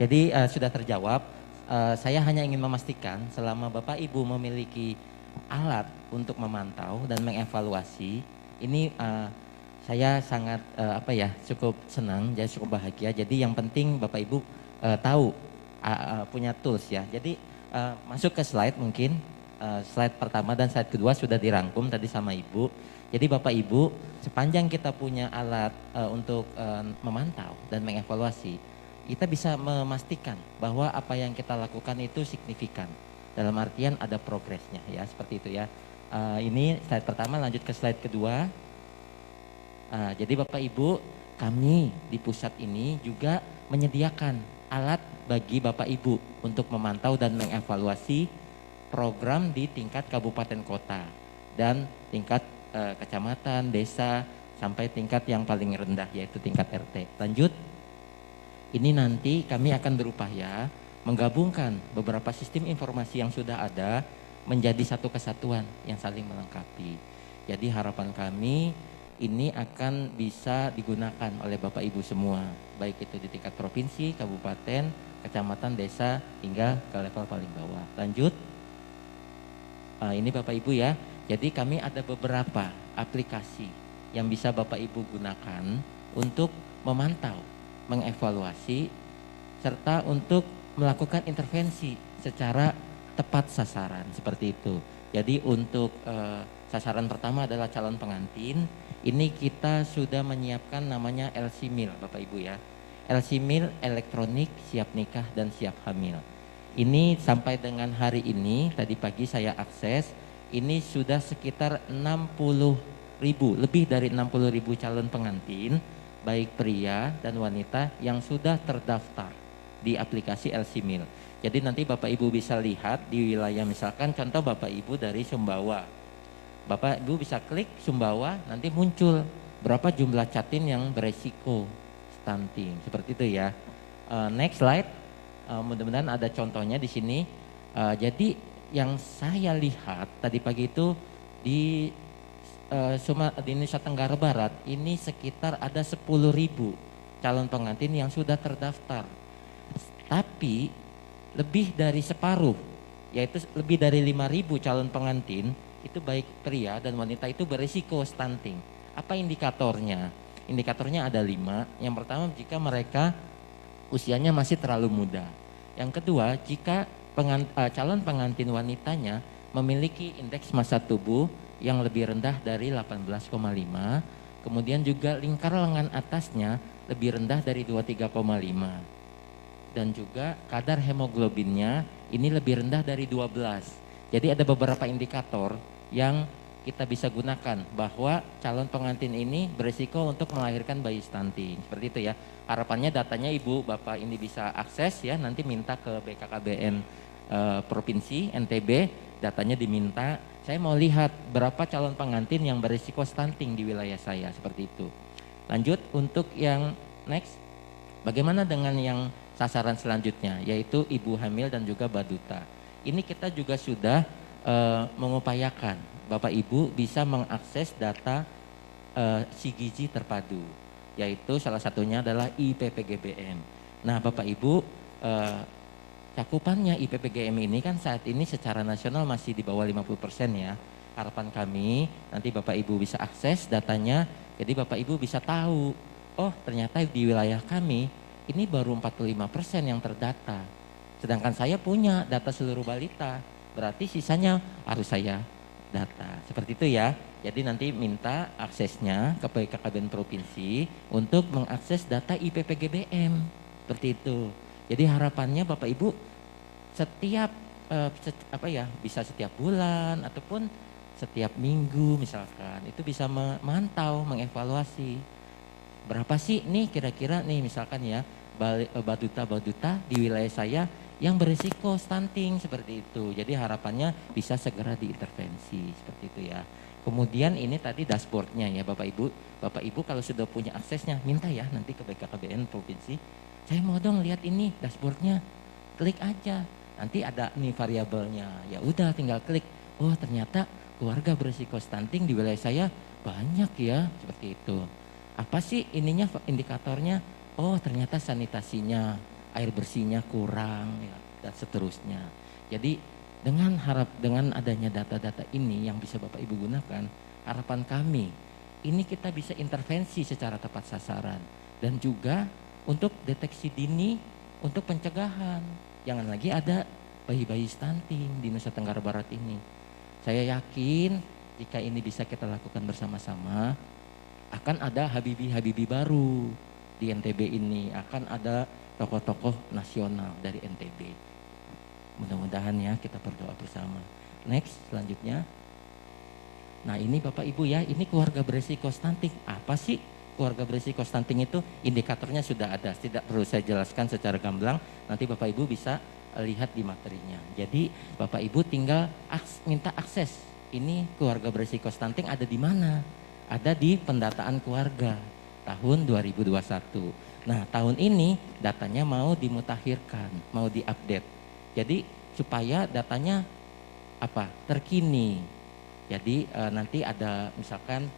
Jadi sudah terjawab. Saya hanya ingin memastikan selama Bapak Ibu memiliki alat untuk memantau dan mengevaluasi, ini saya sangat cukup senang, jadi cukup bahagia. Jadi yang penting Bapak Ibu tahu punya tools ya. Jadi masuk ke slide mungkin slide pertama dan slide kedua sudah dirangkum tadi sama Ibu. Jadi Bapak Ibu sepanjang kita punya alat untuk memantau dan mengevaluasi, kita bisa memastikan bahwa apa yang kita lakukan itu signifikan. Dalam artian ada progresnya ya, seperti itu ya. Ini slide pertama, lanjut ke slide kedua. Jadi Bapak Ibu, kami di pusat ini juga menyediakan alat bagi Bapak Ibu untuk memantau dan mengevaluasi program di tingkat kabupaten kota dan tingkat kecamatan, desa, sampai tingkat yang paling rendah yaitu tingkat RT. Lanjut. Ini nanti kami akan berupaya menggabungkan beberapa sistem informasi yang sudah ada menjadi satu kesatuan yang saling melengkapi. Jadi harapan kami ini akan bisa digunakan oleh Bapak Ibu semua, baik itu di tingkat provinsi, kabupaten, kecamatan, desa, hingga ke level paling bawah. Lanjut. Ini Bapak Ibu ya, jadi kami ada beberapa aplikasi yang bisa Bapak Ibu gunakan untuk memantau, mengevaluasi, serta untuk melakukan intervensi secara tepat sasaran, seperti itu. Jadi untuk sasaran pertama adalah calon pengantin. Ini kita sudah menyiapkan namanya LC Mil, Bapak Ibu ya. LC Mil elektronik siap nikah dan siap hamil. Ini sampai dengan hari ini, tadi pagi saya akses, ini sudah sekitar 60.000, lebih dari 60.000 calon pengantin, baik pria dan wanita yang sudah terdaftar di aplikasi LC Mil. Jadi nanti Bapak Ibu bisa lihat di wilayah, misalkan contoh Bapak Ibu dari Sumbawa. Bapak Ibu bisa klik Sumbawa, nanti muncul berapa jumlah catin yang beresiko stunting, seperti itu ya. Next slide. Mudah-mudahan ada contohnya di sini. Jadi yang saya lihat tadi pagi itu di Nusa Tenggara Barat ini sekitar ada 10.000 calon pengantin yang sudah terdaftar. Tapi lebih dari separuh, yaitu lebih dari 5.000 calon pengantin itu baik pria dan wanita itu berisiko stunting. Apa indikatornya? Indikatornya ada 5. Yang pertama, jika mereka usianya masih terlalu muda. Yang kedua, jika calon pengantin wanitanya memiliki indeks massa tubuh yang lebih rendah dari 18,5, kemudian juga lingkar lengan atasnya lebih rendah dari 23,5, dan juga kadar hemoglobinnya ini lebih rendah dari 12. Jadi ada beberapa indikator yang kita bisa gunakan bahwa calon pengantin ini berisiko untuk melahirkan bayi stunting. Seperti itu ya. Harapannya datanya Ibu Bapak ini bisa akses ya, nanti minta ke BKKBN Provinsi NTB, datanya diminta. Saya mau lihat berapa calon pengantin yang berisiko stunting di wilayah saya, seperti itu. Lanjut untuk yang next. Bagaimana dengan yang sasaran selanjutnya, yaitu ibu hamil dan juga baduta. Ini kita juga sudah mengupayakan Bapak Ibu bisa mengakses data si terpadu, yaitu salah satunya adalah IPPGBM. Nah Bapak Ibu, cakupannya IPPGM ini kan saat ini secara nasional masih di bawah 50% ya. Harapan kami nanti Bapak Ibu bisa akses datanya, jadi Bapak Ibu bisa tahu, oh ternyata di wilayah kami ini baru 45% yang terdata. Sedangkan saya punya data seluruh balita, berarti sisanya harus saya data. Seperti itu ya. Jadi nanti minta aksesnya ke BKKBN Provinsi untuk mengakses data IPPGBM. Seperti itu. Jadi harapannya Bapak Ibu setiap bisa setiap bulan ataupun setiap minggu misalkan itu bisa memantau, mengevaluasi berapa sih nih kira-kira nih misalkan ya baduta di wilayah saya yang berisiko stunting, seperti itu. Jadi harapannya bisa segera diintervensi, seperti itu ya. Kemudian ini tadi dashboardnya ya Bapak Ibu. Bapak Ibu kalau sudah punya aksesnya minta ya nanti ke BKKBN Provinsi, saya mau dong lihat ini dashboardnya, klik aja. Nanti ada nih variabelnya, ya udah tinggal klik. Oh ternyata keluarga berisiko stunting di wilayah saya banyak ya, seperti itu. Apa sih ininya indikatornya? Oh ternyata sanitasinya air bersihnya kurang ya, dan seterusnya. Jadi dengan adanya data-data ini yang bisa Bapak Ibu gunakan, harapan kami ini kita bisa intervensi secara tepat sasaran dan juga untuk deteksi dini untuk pencegahan. Jangan lagi ada bayi-bayi stunting di Nusa Tenggara Barat ini. Saya yakin jika ini bisa kita lakukan bersama-sama, akan ada Habibi baru di NTB ini, akan ada tokoh-tokoh nasional dari NTB. Mudah-mudahan ya kita berdoa bersama. Next, selanjutnya. Nah ini Bapak Ibu ya, ini keluarga beresiko stunting. Apa sih keluarga beresiko stunting itu? Indikatornya sudah ada, tidak perlu saya jelaskan secara gamblang. Nanti Bapak Ibu bisa lihat di materinya. Jadi Bapak Ibu tinggal minta akses. Ini keluarga beresiko stunting ada di mana? Ada di pendataan keluarga tahun 2021. Nah tahun ini datanya mau dimutakhirkan, mau diupdate. Jadi supaya datanya terkini. Jadi nanti ada misalkan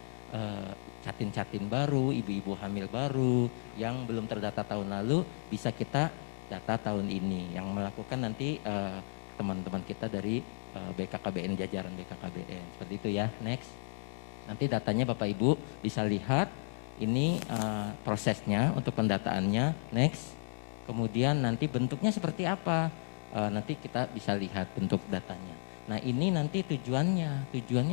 catin-catin baru, ibu-ibu hamil baru yang belum terdata tahun lalu bisa kita data tahun ini. Yang melakukan nanti teman-teman kita dari BKKBN, jajaran BKKBN. Seperti itu ya. Next. Nanti datanya Bapak Ibu bisa lihat ini prosesnya untuk pendataannya. Next. Kemudian nanti bentuknya seperti apa? Nanti kita bisa lihat bentuk datanya. Nah ini nanti tujuannya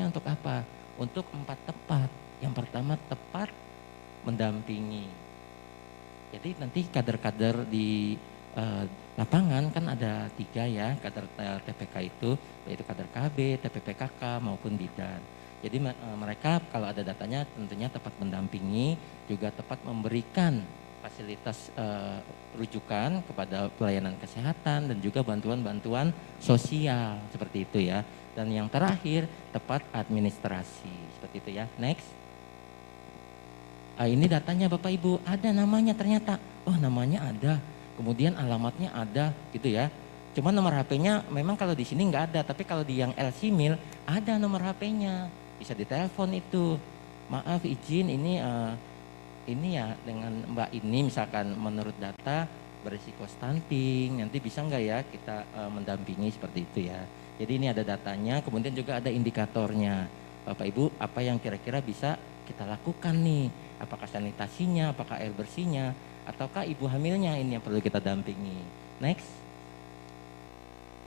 untuk apa? Untuk 4 tepat. Yang pertama tepat mendampingi. Jadi nanti kader-kader di lapangan kan ada 3 ya kader TPK itu, yaitu kader KB, TPPKK maupun bidan. Jadi mereka kalau ada datanya tentunya tepat mendampingi, juga tepat memberikan fasilitas rujukan kepada pelayanan kesehatan dan juga bantuan-bantuan sosial seperti itu ya. Dan yang terakhir tepat administrasi seperti itu ya. Next. Ini datanya Bapak Ibu, ada namanya ternyata. Oh namanya ada, kemudian alamatnya ada gitu ya. Cuma nomor HP-nya memang kalau di sini nggak ada, tapi kalau di yang LC-Mil ada nomor HP-nya. Bisa ditelepon itu. Maaf izin ini ya dengan Mbak ini misalkan menurut data berisiko stunting, nanti bisa nggak ya kita mendampingi seperti itu ya. Jadi ini ada datanya, kemudian juga ada indikatornya. Bapak Ibu apa yang kira-kira bisa kita lakukan nih, apakah sanitasinya, apakah air bersihnya, ataukah ibu hamilnya ini yang perlu kita dampingi. Next.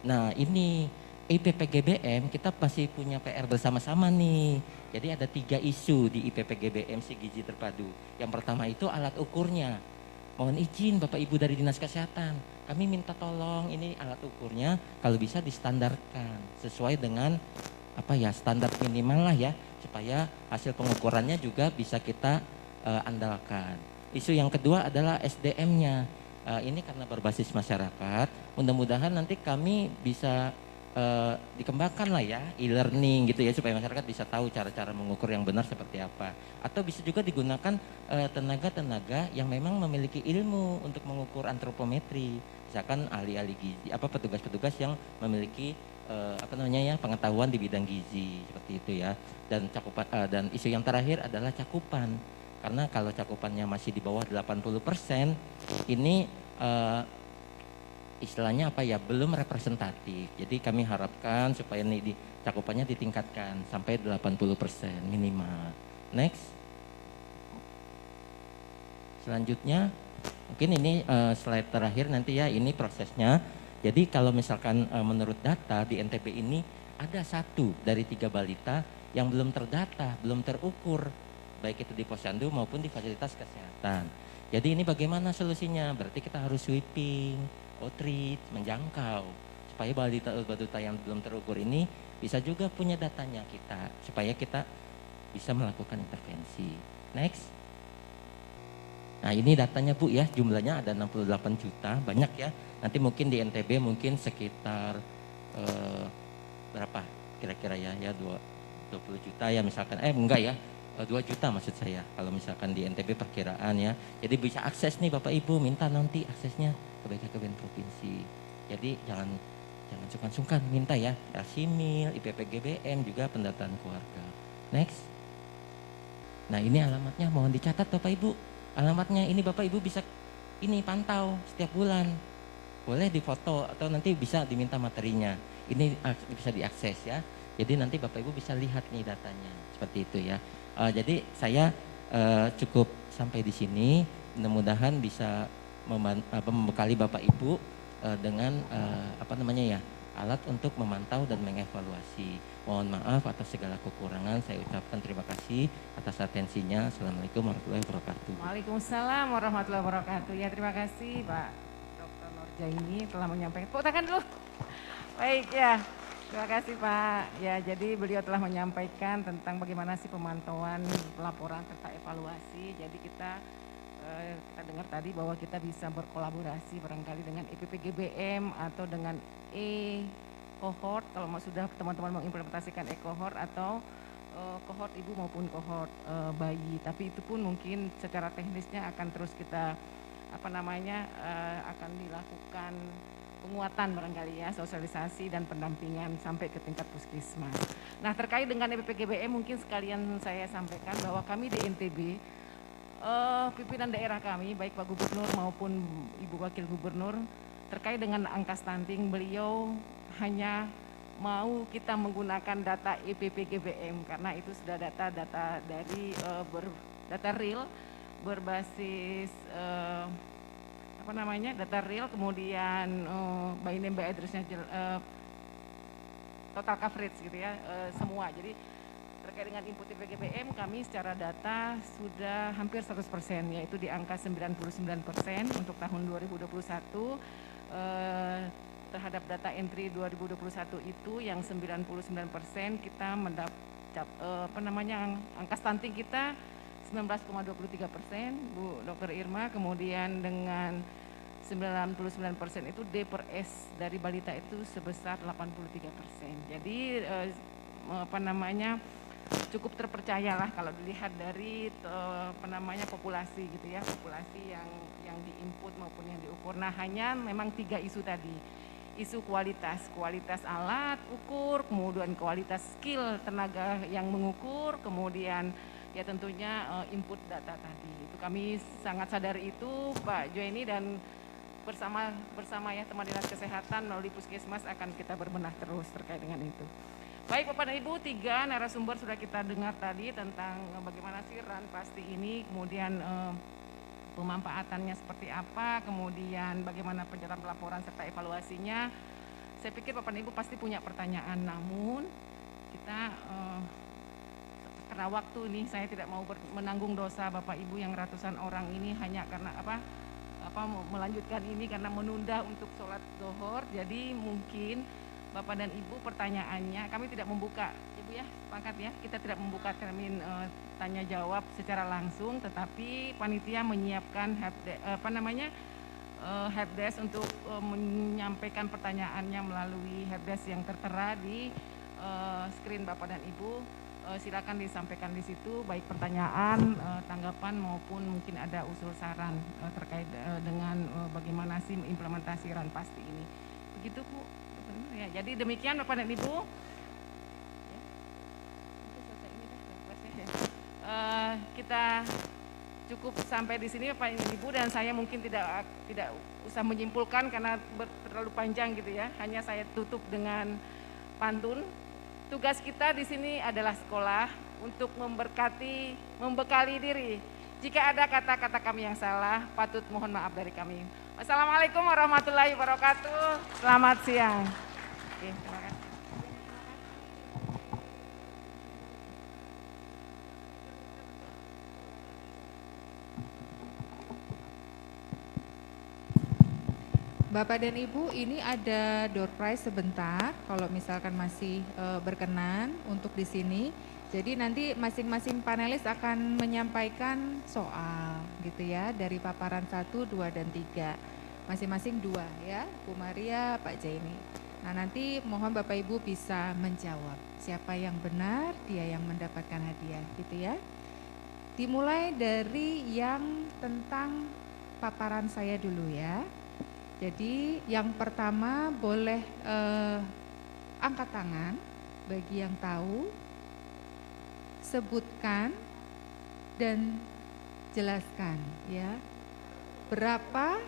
Nah ini IPPGBM kita masih punya PR bersama-sama nih. Jadi ada 3 isu di IPPGBM si gizi terpadu. Yang pertama itu alat ukurnya. Mohon izin Bapak Ibu dari Dinas Kesehatan, kami minta tolong ini alat ukurnya kalau bisa distandarkan sesuai dengan standar minimal lah ya, supaya hasil pengukurannya juga bisa kita andalkan. Isu yang kedua adalah SDM-nya. Ini karena berbasis masyarakat, mudah-mudahan nanti kami bisa dikembangkan lah ya e-learning gitu ya, supaya masyarakat bisa tahu cara-cara mengukur yang benar seperti apa. Atau bisa juga digunakan tenaga-tenaga yang memang memiliki ilmu untuk mengukur antropometri, misalkan ahli-ahli gizi, petugas-petugas yang memiliki pengetahuan di bidang gizi seperti itu ya. Dan cakupan dan isu yang terakhir adalah cakupan. Karena kalau cakupannya masih di bawah 80%, ini istilahnya belum representatif. Jadi kami harapkan supaya ini cakupannya ditingkatkan sampai 80% minimal. Next. Selanjutnya mungkin ini slide terakhir nanti ya, ini prosesnya. Jadi kalau misalkan menurut data di NTB ini ada 1 dari 3 balita yang belum terdata, belum terukur, baik itu di posyandu maupun di fasilitas kesehatan. Jadi ini bagaimana solusinya? Berarti kita harus sweeping, outreach, menjangkau, supaya balita yang belum terukur ini bisa juga punya datanya kita, supaya kita bisa melakukan intervensi. Next. Nah ini datanya Bu ya, jumlahnya ada 68 juta, banyak ya. Nanti mungkin di NTB mungkin sekitar berapa kira-kira ya 20 juta ya misalkan, enggak ya, 2 juta maksud saya kalau misalkan di NTB perkiraan ya. Jadi bisa akses nih Bapak Ibu, minta nanti aksesnya ke BKKBN Provinsi. Jadi jangan sungkan-sungkan minta ya, LC-Mil, IPPGBM juga pendataan keluarga. Next. Nah ini alamatnya mohon dicatat Bapak Ibu. Alamatnya ini Bapak Ibu bisa ini pantau setiap bulan. Boleh difoto atau nanti bisa diminta materinya. Ini bisa diakses ya. Jadi nanti Bapak Ibu bisa lihat nih datanya. Seperti itu ya. Jadi saya cukup sampai di sini. Mudah-mudahan bisa membekali Bapak Ibu dengan apa namanya ya, alat untuk memantau dan mengevaluasi. Mohon maaf atas segala kekurangan. Saya ucapkan terima kasih atas atensinya. Assalamualaikum warahmatullahi wabarakatuh. Waalaikumsalam warahmatullahi wabarakatuh. Ya, terima kasih Pak Dr. Nurjaini telah menyampaikan. Tepuk tangan dulu. Baik ya. Terima kasih Pak. Ya, jadi beliau telah menyampaikan tentang bagaimana sih pemantauan, pelaporan serta evaluasi. Jadi kita dengar tadi bahwa kita bisa berkolaborasi barangkali dengan EPPGBM atau dengan cohort kalau sudah teman-teman mengimplementasikan cohort atau cohort ibu maupun cohort bayi. Tapi itu pun mungkin secara teknisnya akan terus kita akan dilakukan penguatan barangkali ya, sosialisasi dan pendampingan sampai ke tingkat puskesmas. Nah, terkait dengan EPPGBM mungkin sekalian saya sampaikan bahwa kami di NTB pimpinan daerah kami baik Pak Gubernur maupun Ibu Wakil Gubernur terkait dengan angka stunting, beliau hanya mau kita menggunakan data EPPGBM karena itu sudah data-data dari data real berbasis data real, kemudian by name by address-nya total coverage gitu ya, semua. Jadi terkait dengan input EPPGBM kami secara data sudah hampir 100%, yaitu di angka 99% untuk tahun 2021. Terhadap data entry 2021 itu yang 99% kita mendapat angka stunting kita 19,23%, Bu Dr. Irma. Kemudian dengan 99% itu D per S dari balita itu sebesar 83%. Jadi cukup terpercayalah kalau dilihat dari populasi gitu ya, populasi yang diinput maupun yang diukur. Nah, hanya memang 3 isu tadi. Isu kualitas alat ukur, kemudian kualitas skill tenaga yang mengukur, kemudian ya tentunya input data tadi. Itu kami sangat sadar itu Pak Joeni, dan bersama ya teman dinas kesehatan melalui puskesmas akan kita berbenah terus terkait dengan itu. Baik Bapak dan Ibu, 3 narasumber sudah kita dengar tadi tentang bagaimana sih RAN pasti ini, kemudian pemanfaatannya seperti apa, kemudian bagaimana pencatatan pelaporan serta evaluasinya. Saya pikir Bapak dan Ibu pasti punya pertanyaan, namun kita karena waktu ini saya tidak mau menanggung dosa Bapak Ibu yang ratusan orang ini hanya karena melanjutkan ini karena menunda untuk sholat zuhur. Jadi mungkin Bapak dan Ibu pertanyaannya kami tidak membuka, Ibu ya sepakat ya, kita tidak membuka termin tanya jawab secara langsung, tetapi panitia menyiapkan helpdesk untuk menyampaikan pertanyaannya melalui helpdesk yang tertera di screen Bapak dan Ibu. Silakan disampaikan di situ baik pertanyaan, tanggapan maupun mungkin ada usul saran terkait dengan bagaimana sih implementasi RAN pasti ini. Begitu Bu. Ya, jadi demikian Bapak dan Ibu. Kita cukup sampai di sini Bapak dan Ibu, dan saya mungkin tidak usah menyimpulkan karena terlalu panjang gitu ya. Hanya saya tutup dengan pantun. Tugas kita di sini adalah sekolah untuk membekali diri. Jika ada kata-kata kami yang salah, patut mohon maaf dari kami. Wassalamualaikum warahmatullahi wabarakatuh. Selamat siang. Oke, terima kasih. Bapak dan Ibu, ini ada door prize sebentar kalau misalkan masih berkenan untuk di sini. Jadi nanti masing-masing panelis akan menyampaikan soal gitu ya, dari paparan 1, 2, dan 3. Masing-masing 2 ya, Bu Maria, Pak Jaini. Nah, nanti mohon Bapak Ibu bisa menjawab. Siapa yang benar, dia yang mendapatkan hadiah gitu ya. Dimulai dari yang tentang paparan saya dulu ya. Jadi yang pertama boleh angkat tangan bagi yang tahu, sebutkan dan jelaskan ya. berapa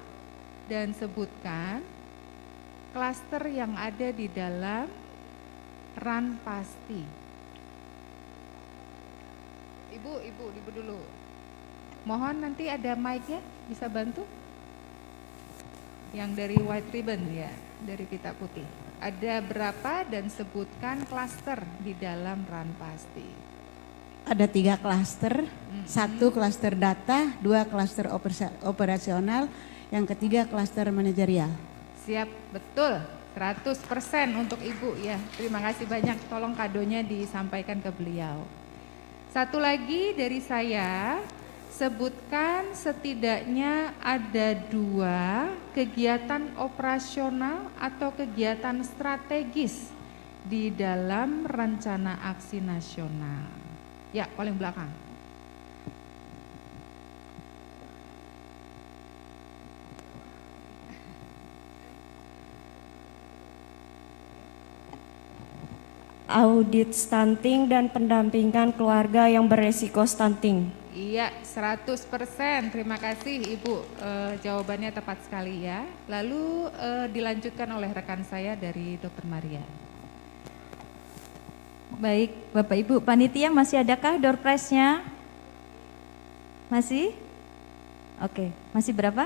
dan sebutkan klaster yang ada di dalam Ranpasti. Ibu dulu. Mohon nanti ada mic-nya, bisa bantu? Yang dari white ribbon ya, dari pita putih. Ada berapa dan sebutkan klaster di dalam Ranpasti. Ada 3 klaster, 1 klaster data, 2 klaster operasional, yang ketiga klaster manajerial. Siap, betul. 100% untuk Ibu ya. Terima kasih banyak, tolong kadonya disampaikan ke beliau. Satu lagi dari saya, sebutkan setidaknya ada 2 kegiatan operasional atau kegiatan strategis di dalam rencana aksi nasional. Ya, paling belakang. Audit stunting dan pendampingan keluarga yang beresiko stunting. Iya, 100%. Terima kasih Ibu, jawabannya tepat sekali ya. Lalu dilanjutkan oleh rekan saya dari Dr. Maria. Baik, Bapak Ibu, panitia masih adakah door prize-nya? Masih? Oke, masih berapa?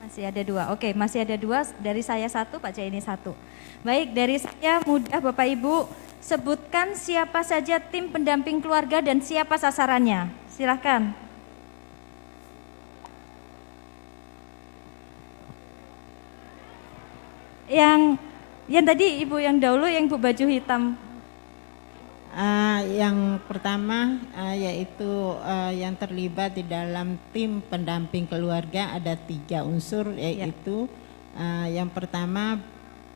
Masih ada 2. Oke, masih ada 2. Dari saya 1, Pak Jaini 1. Baik, dari saya mudah Bapak Ibu, sebutkan siapa saja tim pendamping keluarga dan siapa sasarannya. Silahkan. Yang tadi Ibu yang dahulu, yang Ibu baju hitam. Yang pertama yaitu yang terlibat di dalam tim pendamping keluarga ada 3 unsur, yaitu yang pertama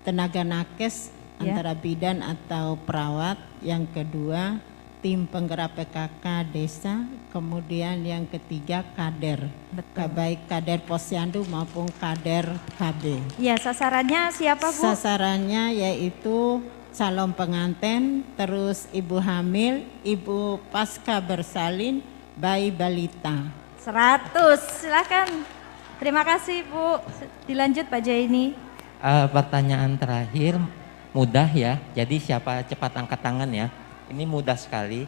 tenaga nakes antara bidan atau perawat, yang kedua tim penggerak PKK desa, kemudian yang ketiga kader. Betul. Baik kader posyandu maupun kader KB. Ya, sasarannya siapa Bu? Sasarannya yaitu calon pengantin, terus ibu hamil, ibu pasca bersalin, bayi balita. 100, silakan. Terima kasih Bu. Dilanjut Pak Jaini. Pertanyaan terakhir mudah ya, jadi siapa cepat angkat tangan ya. Ini mudah sekali.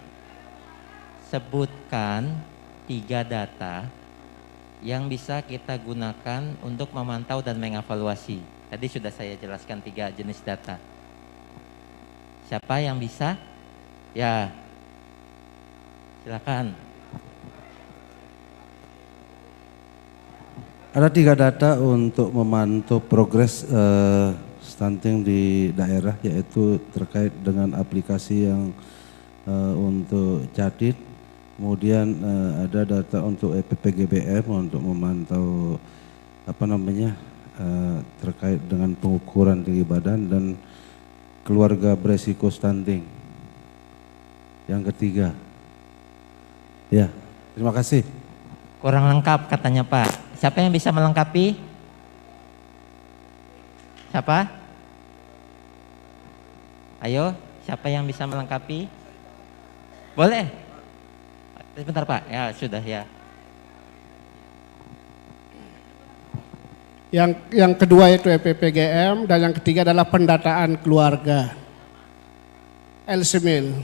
Sebutkan 3 data yang bisa kita gunakan untuk memantau dan mengevaluasi. Tadi sudah saya jelaskan 3 jenis data. Siapa yang bisa? Ya, silakan. Ada 3 data untuk memantau progres stunting di daerah, yaitu terkait dengan aplikasi yang untuk Jadid, kemudian ada data untuk EPPGBM untuk memantau terkait dengan pengukuran tinggi badan, dan keluarga beresiko stunting. Yang ketiga. Ya, terima kasih. Kurang lengkap katanya Pak. Siapa yang bisa melengkapi? Siapa? Ayo, siapa yang bisa melengkapi? Boleh? Sebentar Pak, ya sudah ya. Yang kedua itu EPPGM, dan yang ketiga adalah pendataan keluarga. Elsimil.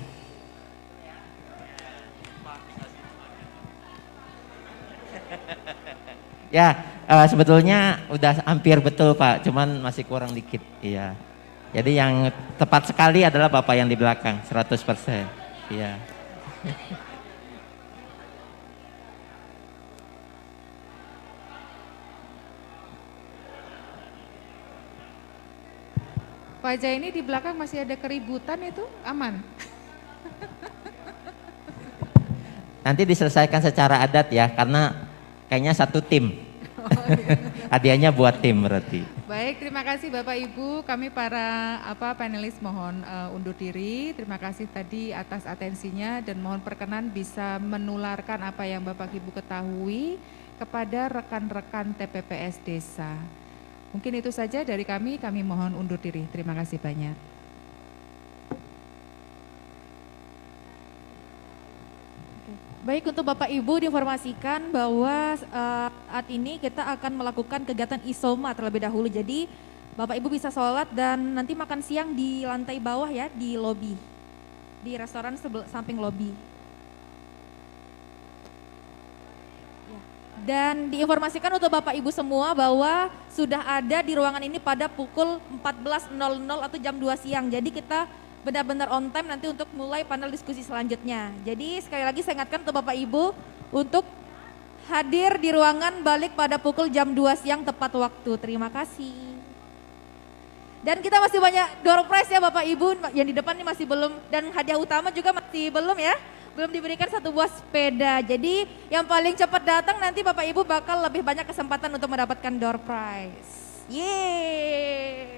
Ya, sebetulnya udah hampir betul Pak, cuman masih kurang dikit. Iya. Jadi yang tepat sekali adalah Bapak yang di belakang, 100%. Iya. Pak Jaini di belakang masih ada keributan, itu aman? Nanti diselesaikan secara adat ya, karena kayaknya satu tim. Hadiahnya buat tim berarti. Baik, terima kasih Bapak Ibu. Kami para panelis mohon undur diri. Terima kasih tadi atas atensinya, dan mohon perkenan bisa menularkan apa yang Bapak Ibu ketahui kepada rekan-rekan TPPS Desa. Mungkin itu saja dari kami mohon undur diri. Terima kasih banyak. Baik, untuk Bapak Ibu diinformasikan bahwa saat ini kita akan melakukan kegiatan isoma terlebih dahulu. Jadi Bapak Ibu bisa sholat dan nanti makan siang di lantai bawah ya, di lobi, di restoran samping lobi. Ya. Dan diinformasikan untuk Bapak Ibu semua bahwa sudah ada di ruangan ini pada pukul 14.00 atau jam 2 siang. Jadi kita benar-benar on time nanti untuk mulai panel diskusi selanjutnya. Jadi sekali lagi saya ingatkan untuk Bapak Ibu untuk hadir di ruangan balik pada pukul jam 2 siang tepat waktu. Terima kasih. Dan kita masih banyak door prize ya Bapak Ibu, yang di depan ini masih belum, dan hadiah utama juga masih belum ya. Belum diberikan 1 buah sepeda. Jadi yang paling cepat datang nanti Bapak Ibu bakal lebih banyak kesempatan untuk mendapatkan door prize. Yeay.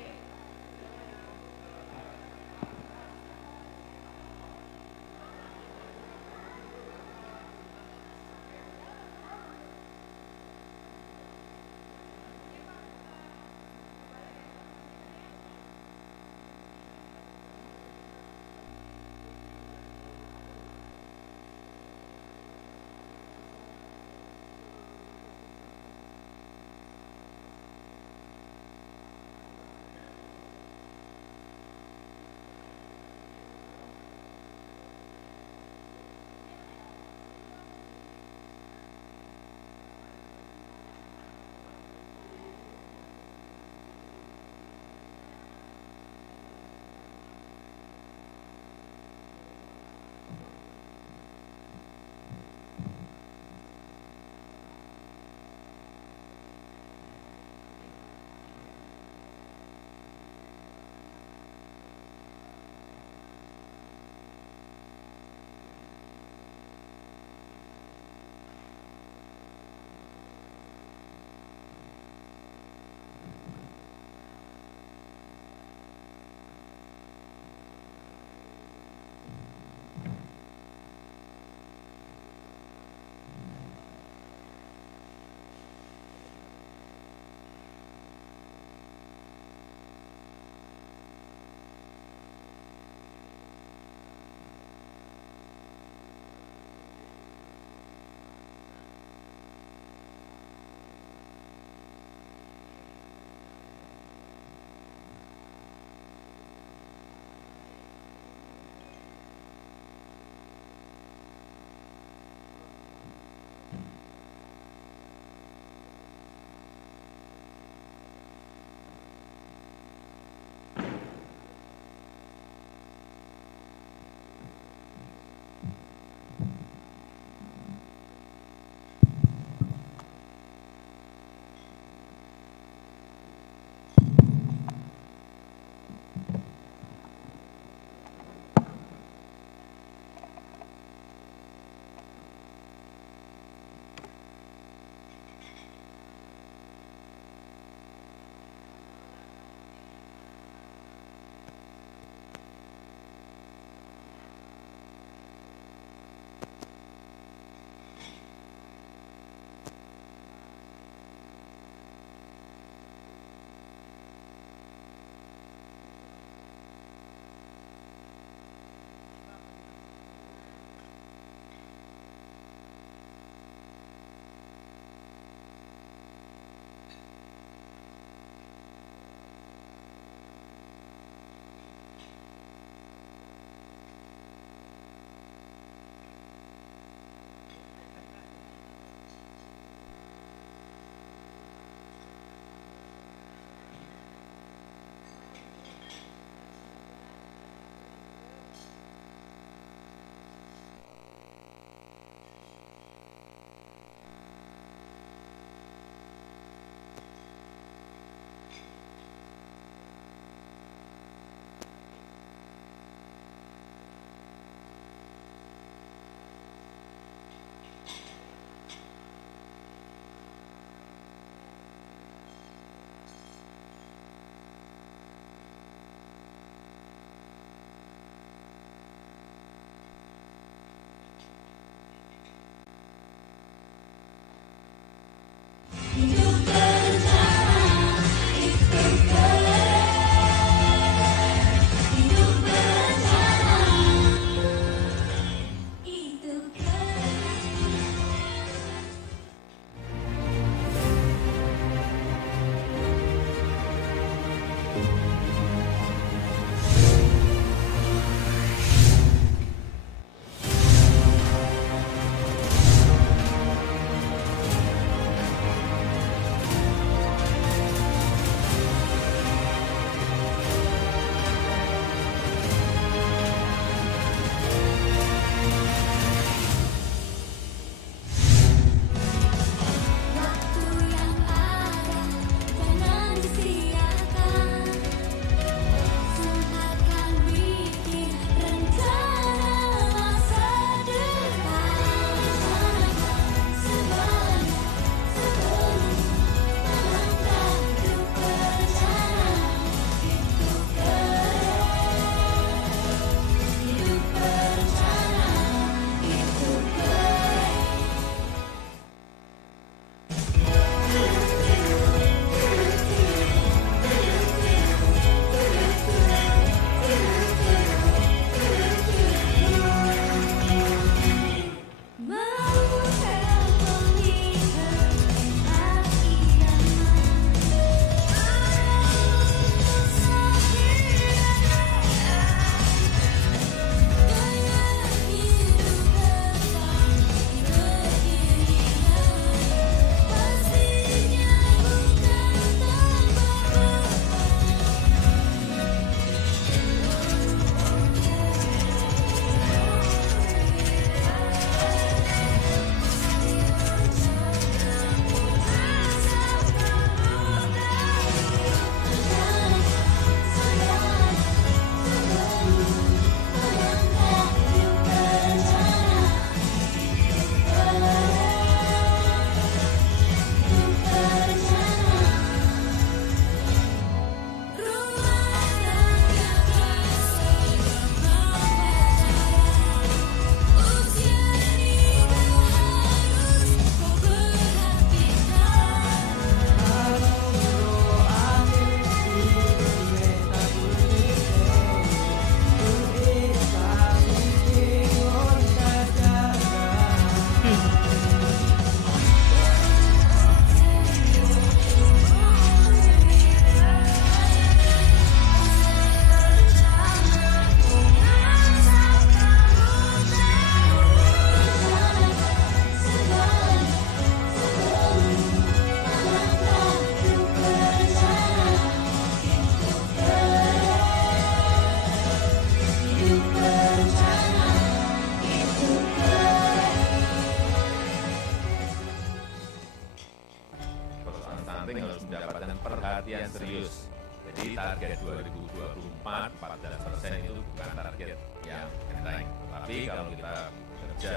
stunting harus mendapatkan perhatian serius. Jadi target 2024 14% itu bukan target yang enteng. Tapi kalau kita kerja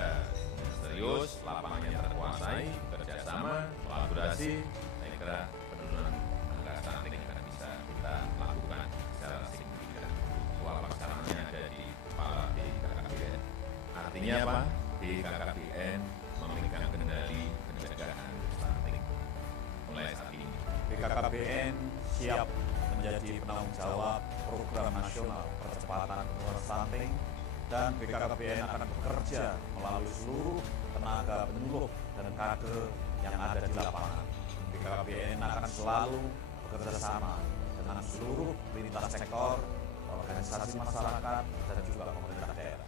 serius, lapangannya terkuasai, kerjasama, kolaborasi, saya kira penurunan angka stunting akan bisa kita lakukan secara signifikan. Soal paksanaannya ada di kepala BKKBN. Artinya apa? BKKBN memegang kendali pencegahan stunting mulai saat ini. BKKBN siap menjadi penanggung jawab program nasional percepatan penurunan stunting, dan BKKBN akan bekerja melalui seluruh tenaga penyuluh dan kader yang ada di lapangan. BKKBN akan selalu bekerja sama dengan seluruh lintas sektor, organisasi masyarakat, dan juga pemerintah daerah.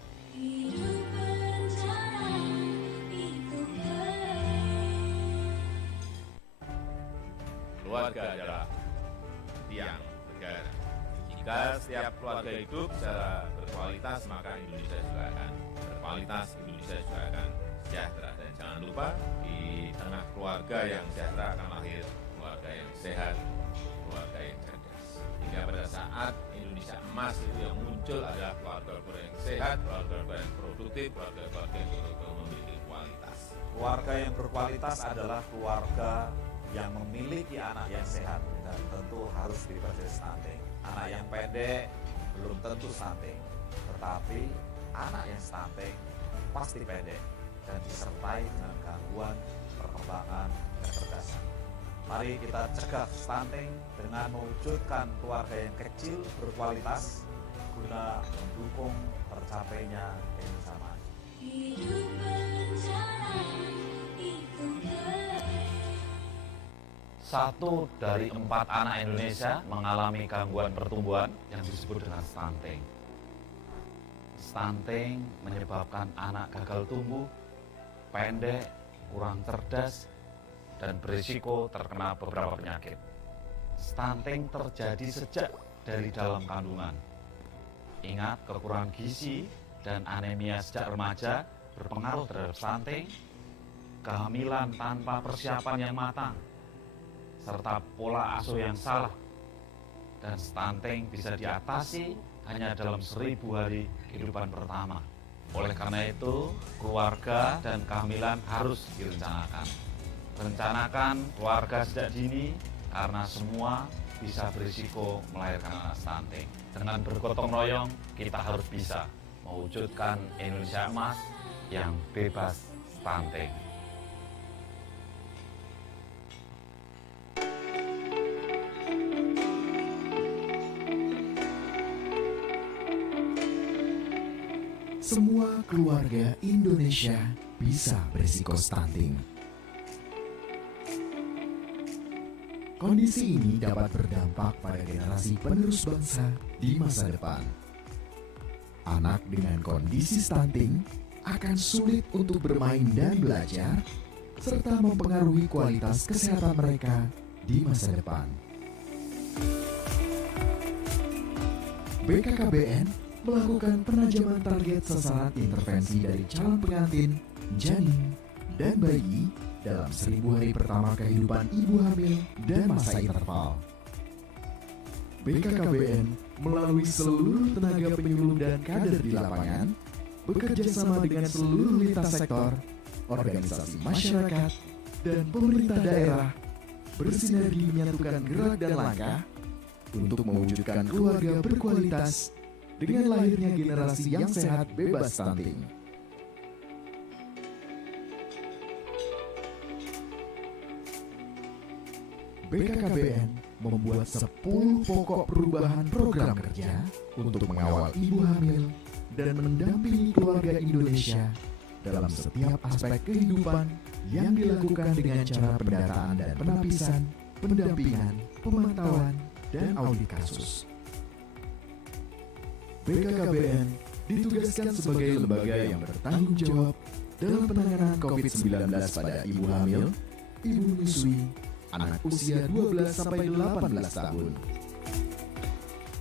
Keluarga adalah tiang negara. Jika setiap keluarga hidup secara berkualitas, maka Indonesia juga akan berkualitas, Indonesia juga akan sejahtera. Dan jangan lupa, di tengah keluarga yang sejahtera akan lahir keluarga yang sehat, keluarga yang cerdas. Hingga pada saat Indonesia emas itu yang muncul adalah keluarga-keluarga yang sehat, keluarga-keluarga yang produktif, keluarga-keluarga yang memiliki kualitas. Keluarga yang berkualitas adalah keluarga yang memiliki anak yang sehat dan tentu harus bebas dari stunting. Anak yang pendek belum tentu stunting, tetapi anak yang stunting pasti pendek dan disertai dengan gangguan perkembangan kecerdasan. Mari kita cegah stunting dengan mewujudkan keluarga yang kecil berkualitas guna mendukung tercapainya Indonesia Maju. Satu dari 4 anak Indonesia mengalami gangguan pertumbuhan yang disebut dengan stunting. Stunting menyebabkan anak gagal tumbuh, pendek, kurang cerdas, dan berisiko terkena beberapa penyakit. Stunting terjadi sejak dari dalam kandungan. Ingat, kekurangan gizi dan anemia sejak remaja berpengaruh terhadap stunting, kehamilan tanpa persiapan yang matang, serta pola asuh yang salah. Dan stunting bisa diatasi hanya dalam 1000 hari kehidupan pertama. Oleh karena itu, keluarga dan kehamilan harus direncanakan. Rencanakan keluarga sejak dini karena semua bisa berisiko melahirkan anak stunting. Dengan bergotong royong, kita harus bisa mewujudkan Indonesia Emas yang bebas stunting. Semua keluarga Indonesia bisa berisiko stunting. Kondisi ini dapat berdampak pada generasi penerus bangsa di masa depan. Anak dengan kondisi stunting akan sulit untuk bermain dan belajar, serta mempengaruhi kualitas kesehatan mereka di masa depan. BKKBN melakukan penajaman target sasaran intervensi dari calon pengantin, janin, dan bayi dalam 1000 hari pertama kehidupan ibu hamil dan masa interval. BKKBN melalui seluruh tenaga penyuluh dan kader di lapangan bekerja sama dengan seluruh lintas sektor, organisasi masyarakat, dan pemerintah daerah bersinergi menyatukan gerak dan langkah untuk mewujudkan keluarga berkualitas dengan lahirnya generasi yang sehat bebas stunting. BKKBN membuat 10 pokok perubahan program kerja untuk mengawal ibu hamil dan mendampingi keluarga Indonesia dalam setiap aspek kehidupan yang dilakukan dengan cara pendataan dan penapisan, pendampingan, pemantauan, dan audit kasus. BKKBN ditugaskan sebagai lembaga yang bertanggung jawab dalam penanganan COVID-19 pada ibu hamil, ibu menyusui, anak usia 12-18 tahun.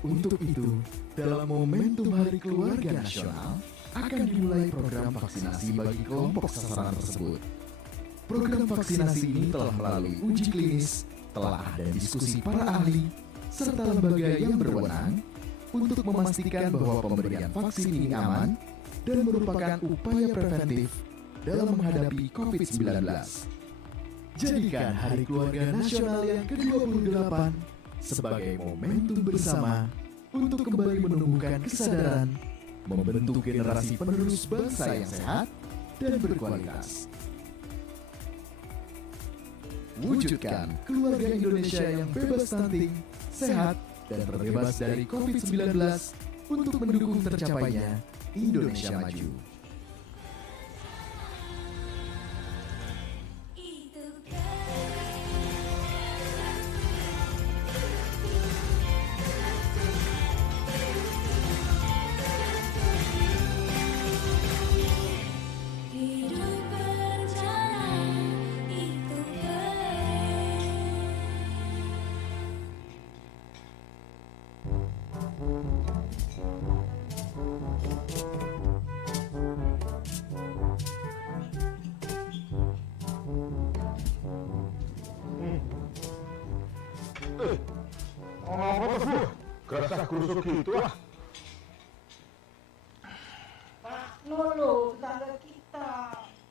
Untuk itu, dalam momentum Hari Keluarga Nasional, akan dimulai program vaksinasi bagi kelompok sasaran tersebut. Program vaksinasi ini telah melalui uji klinis telah ada diskusi para ahli serta lembaga yang berwenang untuk memastikan bahwa pemberian vaksin ini aman dan merupakan upaya preventif dalam menghadapi COVID-19. Jadikan Hari Keluarga Nasional yang ke-28 sebagai momentum bersama untuk kembali menumbuhkan kesadaran, membentuk generasi penerus bangsa yang sehat dan berkualitas. Wujudkan keluarga Indonesia yang bebas stunting, sehat, dan terbebas dari COVID-19 untuk mendukung tercapainya Indonesia Maju. Gerasah gerusuk gitu ah. Pak Nolo, tetangga kita.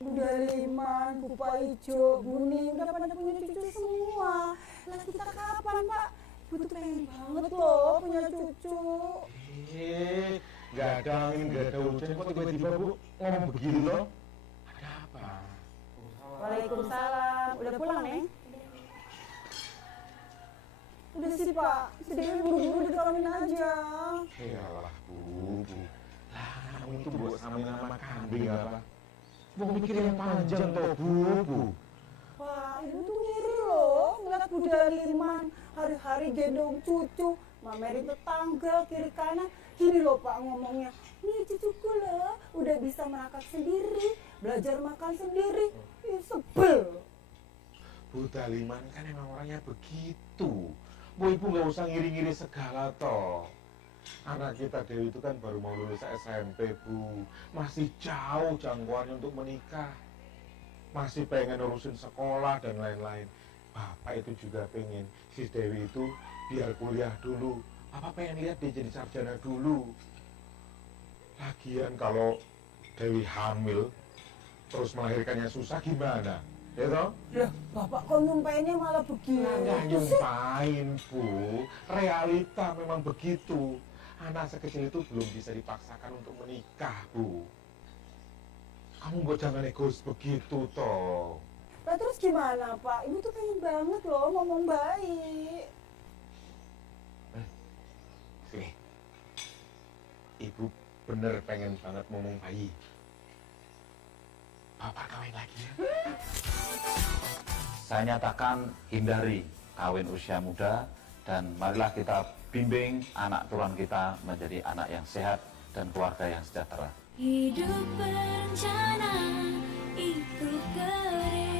Udah Liman, Pupa Ijo, Buning, udah pada punya cucu semua. Lah kita kapan Pak? Butuh pengen banget loh punya cucu. Gak ada angin, gak ada hujan, kok tiba-tiba Bu ngomong begini loh? Ada apa? Waalaikumsalam. Udah pulang, Neng? Udah sih Pak, sedihnya buru-buru dikawinin aja. Yalah Bu. Lah kamu itu buat samain nama kambing apa? Mau mikir yang panjang toh Bu. Wah, Ibu tuh ngiri loh ngeliat Bu Daliman hari-hari gendong cucu, mamerin tetangga kiri kanan. Gini loh Pak ngomongnya, nih cucuku loh udah bisa merangkak sendiri, belajar makan sendiri. Ih, sebel. Bu Daliman kan emang orangnya begitu. Bu Ibu nggak usah ngiri-ngiri segala toh. Anak kita Dewi itu kan baru mau lulus SMP Bu, masih jauh jangkauannya untuk menikah, masih pengen urusin sekolah dan lain-lain. Bapak itu juga pengen si Dewi itu biar kuliah dulu. Bapak pengen lihat dia jadi sarjana dulu. Lagian kalau Dewi hamil terus melahirkannya susah gimana? Ya toh? Lah, Bapak kok nyumpainnya malah begitu Nggak sih? nyumpain Bu, realita memang begitu. Anak sekecil itu belum bisa dipaksakan untuk menikah Bu. Kamu jangan egois begitu toh. Lah terus gimana Pak? Ibu tuh pengen banget loh ngomong baik. Sini, Ibu bener pengen banget ngomong bayi. Bapak kawin lagi ya? Saya nyatakan hindari kawin usia muda dan marilah kita bimbing anak turunan kita menjadi anak yang sehat dan keluarga yang sejahtera. Hidup berencana itu keren.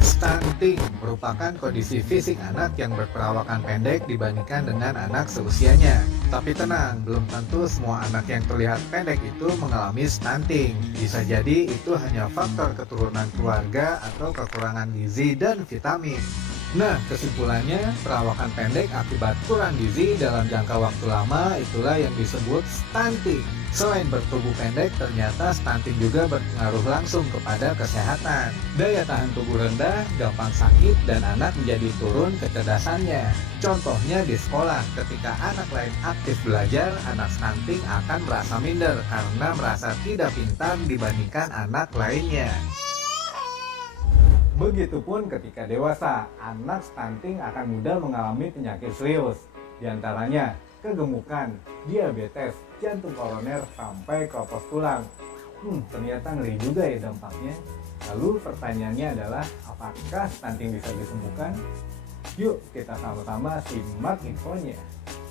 Stunting merupakan kondisi fisik anak yang berperawakan pendek dibandingkan dengan anak seusianya. Tapi tenang, belum tentu semua anak yang terlihat pendek itu mengalami stunting. Bisa jadi itu hanya faktor keturunan keluarga atau kekurangan gizi dan vitamin. Nah, kesimpulannya, perawakan pendek akibat kurang gizi dalam jangka waktu lama itulah yang disebut stunting. Selain bertubuh pendek, ternyata stunting juga berpengaruh langsung kepada kesehatan. Daya tahan tubuh rendah, gampang sakit, dan anak menjadi turun kecerdasannya. Contohnya di sekolah, ketika anak lain aktif belajar, anak stunting akan merasa minder karena merasa tidak pintar dibandingkan anak lainnya. Begitupun ketika dewasa, anak stunting akan mudah mengalami penyakit serius, diantaranya kegemukan, diabetes, jantung koroner, sampai keropos tulang. Ternyata ngeri juga ya dampaknya. Lalu pertanyaannya adalah, apakah stunting bisa disembuhkan? Yuk kita sama-sama simak infonya.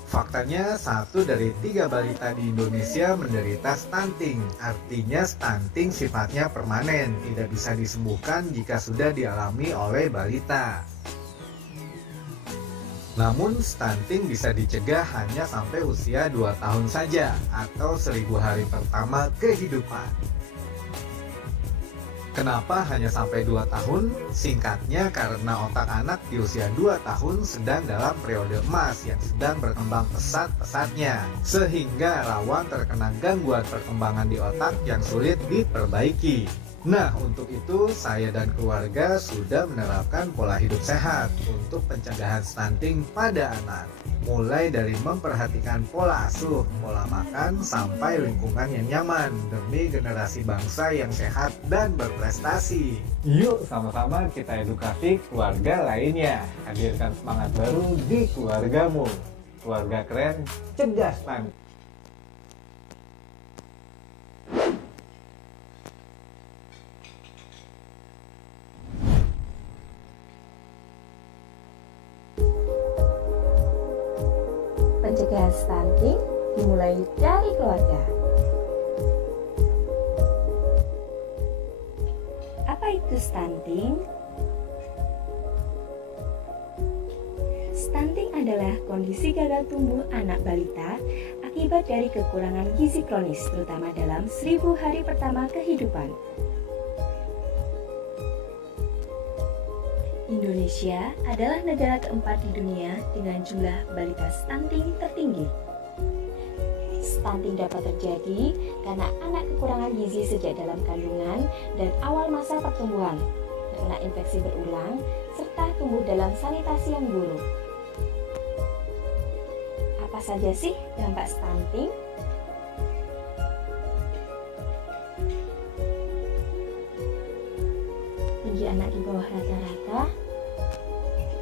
Faktanya 1 dari 3 balita di Indonesia menderita stunting. Artinya stunting sifatnya permanen, tidak bisa disembuhkan jika sudah dialami oleh balita. Namun stunting bisa dicegah hanya sampai usia 2 tahun saja atau 1000 hari pertama kehidupan. Kenapa hanya sampai 2 tahun? Singkatnya karena otak anak di usia 2 tahun sedang dalam periode emas yang sedang berkembang pesat-pesatnya, sehingga rawan terkena gangguan perkembangan di otak yang sulit diperbaiki. Nah, untuk itu saya dan keluarga sudah menerapkan pola hidup sehat untuk pencegahan stunting pada anak. Mulai dari memperhatikan pola asuh, pola makan, sampai lingkungan yang nyaman demi generasi bangsa yang sehat dan berprestasi. Yuk sama-sama kita edukasi keluarga lainnya. Hadirkan semangat baru di keluargamu. Keluarga keren, cerdas stunting. Pencegahan stunting dimulai dari keluarga. Apa itu stunting? Stunting adalah kondisi gagal tumbuh anak balita akibat dari kekurangan gizi kronis, terutama dalam 1000 hari pertama kehidupan. Indonesia adalah negara keempat di dunia dengan jumlah balita stunting tertinggi. Stunting dapat terjadi karena anak kekurangan gizi sejak dalam kandungan dan awal masa pertumbuhan, terkena infeksi berulang, serta tumbuh dalam sanitasi yang buruk. Apa saja sih dampak stunting? Tinggi anak di bawah rata-rata,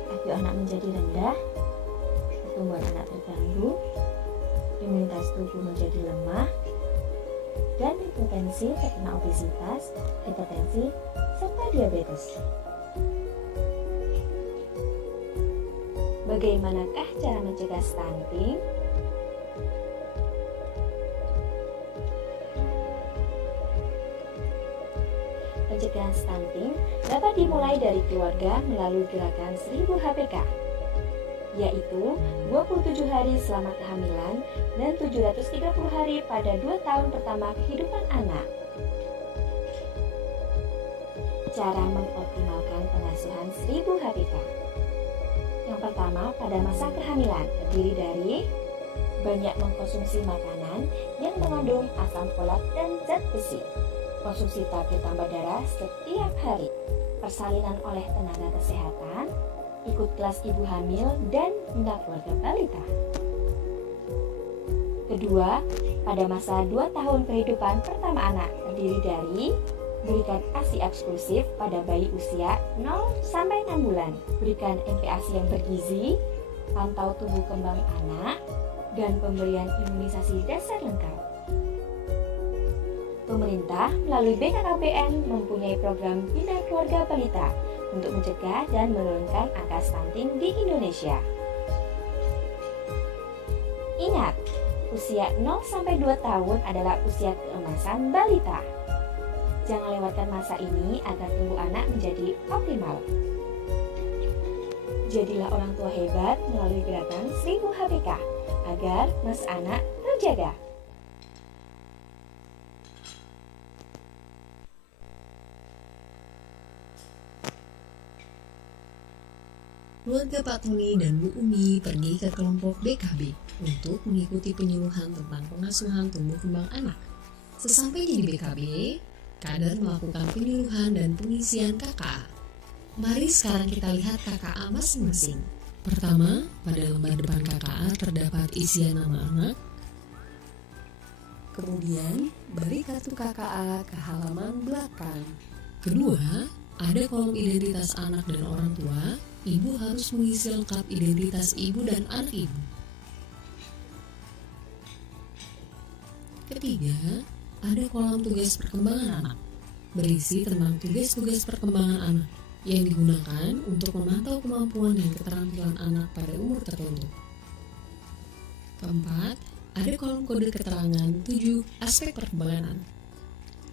IQ anak menjadi rendah, pertumbuhan anak terganggu, imunitas tubuh menjadi lemah, dan berpotensi terkena obesitas, hipertensi, serta diabetes. Bagaimanakah cara mencegah stunting? Pencegahan stunting dapat dimulai dari keluarga melalui gerakan 1000 HPK, yaitu 27 hari selama kehamilan dan 730 hari pada 2 tahun pertama kehidupan anak. Cara mengoptimalkan pengasuhan 1000 HPK. Yang pertama, pada masa kehamilan terdiri dari banyak mengkonsumsi makanan yang mengandung asam folat dan zat besi, konsumsi tablet tambah darah setiap hari, persalinan oleh tenaga kesehatan, ikut kelas ibu hamil dan bina keluarga balita. Kedua, pada masa 2 tahun kehidupan pertama anak terdiri dari berikan ASI eksklusif pada bayi usia 0-6 bulan, berikan MPASI yang bergizi, pantau tumbuh kembang anak, dan pemberian imunisasi dasar lengkap. Pemerintah melalui BKKBN mempunyai program Bina Keluarga Balita untuk mencegah dan menurunkan angka stunting di Indonesia. Ingat, usia 0-2 tahun adalah usia keemasan balita. Jangan lewatkan masa ini agar tumbuh anak menjadi optimal. Jadilah orang tua hebat melalui gerakan 1000 HPK agar masa anak terjaga. Keluarga Pak Tony dan Bu Umi pergi ke kelompok BKB untuk mengikuti penyuluhan tentang pengasuhan tumbuh kembang anak. Sesampainya di BKB, kader melakukan penyuluhan dan pengisian KKA. Mari sekarang kita lihat KKA masing-masing. Pertama, pada lembar depan KKA terdapat isian nama anak. Kemudian, beri kartu KKA ke halaman belakang. Kedua, ada kolom identitas anak dan orang tua. Ibu harus mengisi lengkap identitas ibu dan anak ibu. Ketiga, ada kolom tugas perkembangan anak, berisi tentang tugas-tugas perkembangan anak yang digunakan untuk memantau kemampuan dan keterampilan anak pada umur tertentu. Keempat, ada kolom kode keterangan 7 aspek perkembangan anak.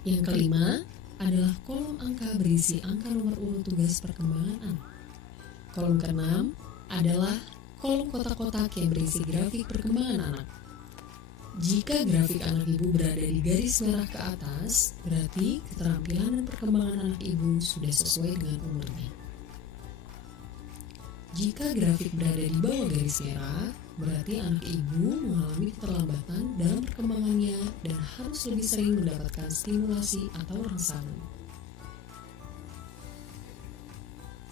Yang kelima, adalah kolom angka berisi angka nomor urut tugas perkembangan anak. Kolom keenam adalah kolom kotak-kotak yang berisi grafik perkembangan anak. Jika grafik anak ibu berada di garis merah ke atas, berarti keterampilan dan perkembangan anak ibu sudah sesuai dengan umurnya. Jika grafik berada di bawah garis merah, berarti anak ibu mengalami keterlambatan dalam perkembangannya dan harus lebih sering mendapatkan stimulasi atau rangsangan.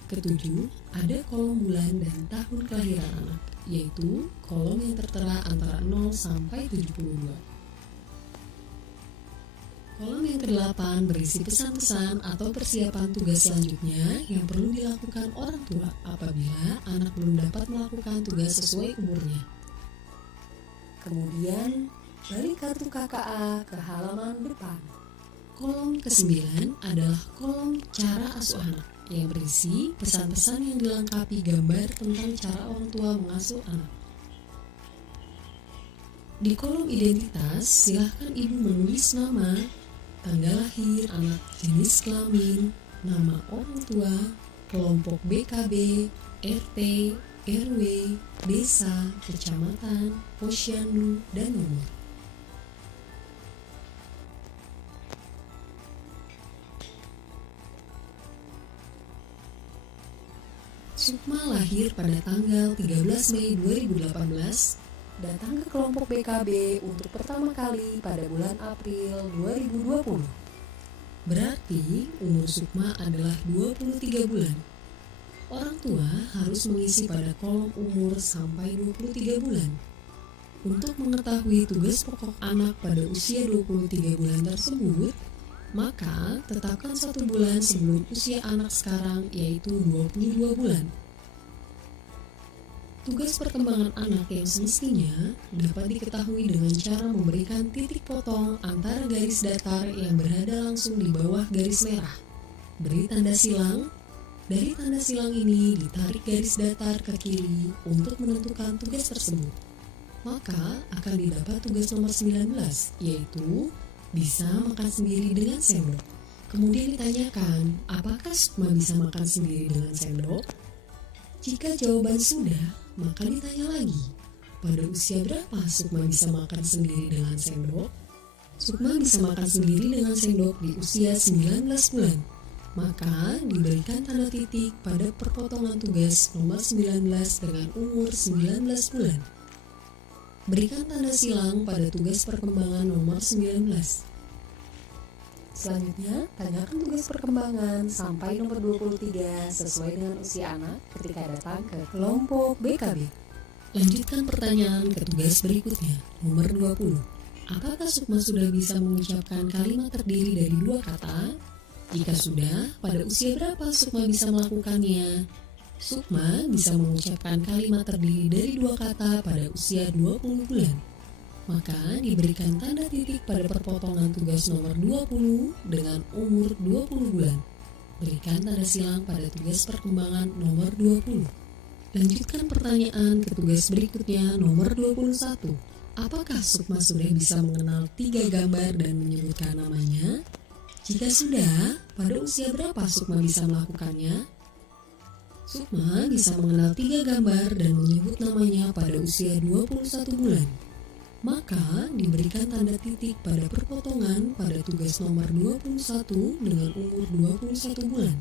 Ketujuh, ada kolom bulan dan tahun kelahiran anak, yaitu kolom yang tertera antara 0 sampai 72. Kolom yang ke-8 berisi pesan-pesan atau persiapan tugas selanjutnya yang perlu dilakukan orang tua apabila anak belum dapat melakukan tugas sesuai umurnya. Kemudian, balik kartu KKA ke halaman depan. Kolom ke-9 adalah kolom cara asuh anak yang berisi pesan-pesan yang dilengkapi gambar tentang cara orang tua mengasuh anak. Di kolom identitas, silahkan ibu menulis nama, tanggal lahir anak, jenis kelamin, nama orang tua, kelompok BKB, RT, RW, desa, kecamatan, posyandu, dan nomor. Sukma lahir pada tanggal 13 Mei 2018, datang ke kelompok BKB untuk pertama kali pada bulan April 2020. Berarti umur Sukma adalah 23 bulan. Orang tua harus mengisi pada kolom umur sampai 23 bulan. Untuk mengetahui tugas pokok anak pada usia 23 bulan tersebut, maka tetapkan 1 bulan sebelum usia anak sekarang, yaitu 22 bulan. Tugas perkembangan anak yang semestinya dapat diketahui dengan cara memberikan titik potong antara garis datar yang berada langsung di bawah garis merah. Beri tanda silang. Dari tanda silang ini ditarik garis datar ke kiri untuk menentukan tugas tersebut. Maka akan didapat tugas nomor 19, yaitu bisa makan sendiri dengan sendok. Kemudian ditanyakan, apakah Sukma bisa makan sendiri dengan sendok? Jika jawaban sudah, maka ditanya lagi, pada usia berapa Sukma bisa makan sendiri dengan sendok? Sukma bisa makan sendiri dengan sendok di usia 19 bulan. Maka diberikan tanda titik pada perpotongan tugas nomor 19 dengan umur 19 bulan. Berikan tanda silang pada tugas perkembangan nomor 19. Selanjutnya, tanyakan tugas perkembangan sampai nomor 23 sesuai dengan usia anak ketika datang ke kelompok BKB. Lanjutkan pertanyaan ke tugas berikutnya, nomor 20. Apakah Sukma sudah bisa mengucapkan kalimat terdiri dari 2 kata? Jika sudah, pada usia berapa Sukma bisa melakukannya? Sukma bisa mengucapkan kalimat terdiri dari 2 kata pada usia 20 bulan. Maka diberikan tanda titik pada perpotongan tugas nomor 20 dengan umur 20 bulan. Berikan tanda silang pada tugas perkembangan nomor 20. Lanjutkan pertanyaan ke tugas berikutnya nomor 21. Apakah Sukma sudah bisa mengenal 3 gambar dan menyebutkan namanya? Jika sudah, pada usia berapa Sukma bisa melakukannya? Sukma bisa mengenal 3 gambar dan menyebut namanya pada usia 21 bulan. Maka diberikan tanda titik pada perpotongan pada tugas nomor 21 dengan umur 21 bulan.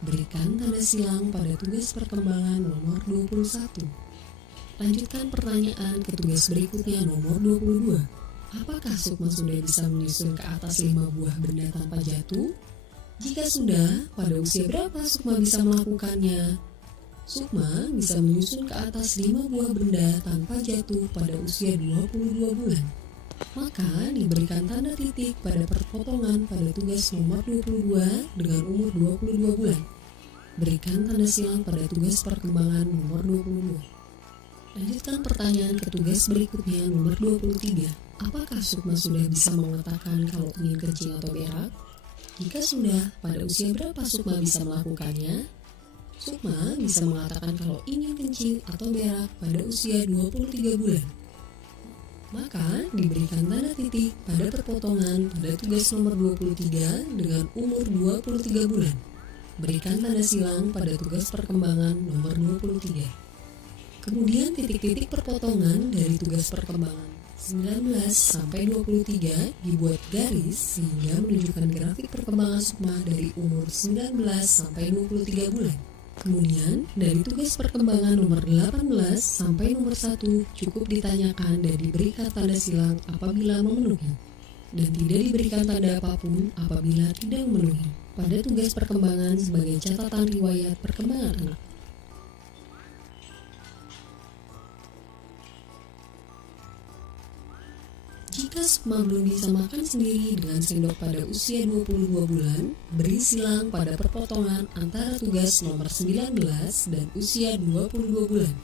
Berikan tanda silang pada tugas perkembangan nomor 21. Lanjutkan pertanyaan ke tugas berikutnya nomor 22. Apakah Sukma sudah bisa menyusun ke atas 5 buah benda tanpa jatuh? Jika sudah, pada usia berapa Sukma bisa melakukannya? Sukma bisa menyusun ke atas 5 buah benda tanpa jatuh pada usia 22 bulan. Maka diberikan tanda titik pada perpotongan pada tugas nomor 22 dengan umur 22 bulan. Berikan tanda silang pada tugas perkembangan nomor 22. Lanjutkan pertanyaan ke tugas berikutnya nomor 23. Apakah Sukma sudah bisa mengatakan kalau ingin kencing atau berak? Jika sudah, pada usia berapa Sukma bisa melakukannya? Sukma bisa mengatakan kalau ingin kencing atau berak pada usia 23 bulan. Maka diberikan tanda titik pada perpotongan pada tugas nomor 23 dengan umur 23 bulan. Berikan tanda silang pada tugas perkembangan nomor 23. Kemudian titik-titik perpotongan dari tugas perkembangan 19 sampai 23 dibuat garis sehingga menunjukkan grafik perkembangan Sukma dari umur 19 sampai 23 bulan. Kemudian, dari tugas perkembangan nomor 18 sampai nomor 1 cukup ditanyakan dan diberikan tanda silang apabila memenuhi, dan tidak diberikan tanda apapun apabila tidak memenuhi. Pada tugas perkembangan sebagai catatan riwayat perkembangan anak. Jika Sukma belum bisa makan sendiri dengan sendok pada usia 22 bulan, beri silang pada perpotongan antara tugas nomor 19 dan usia 22 bulan.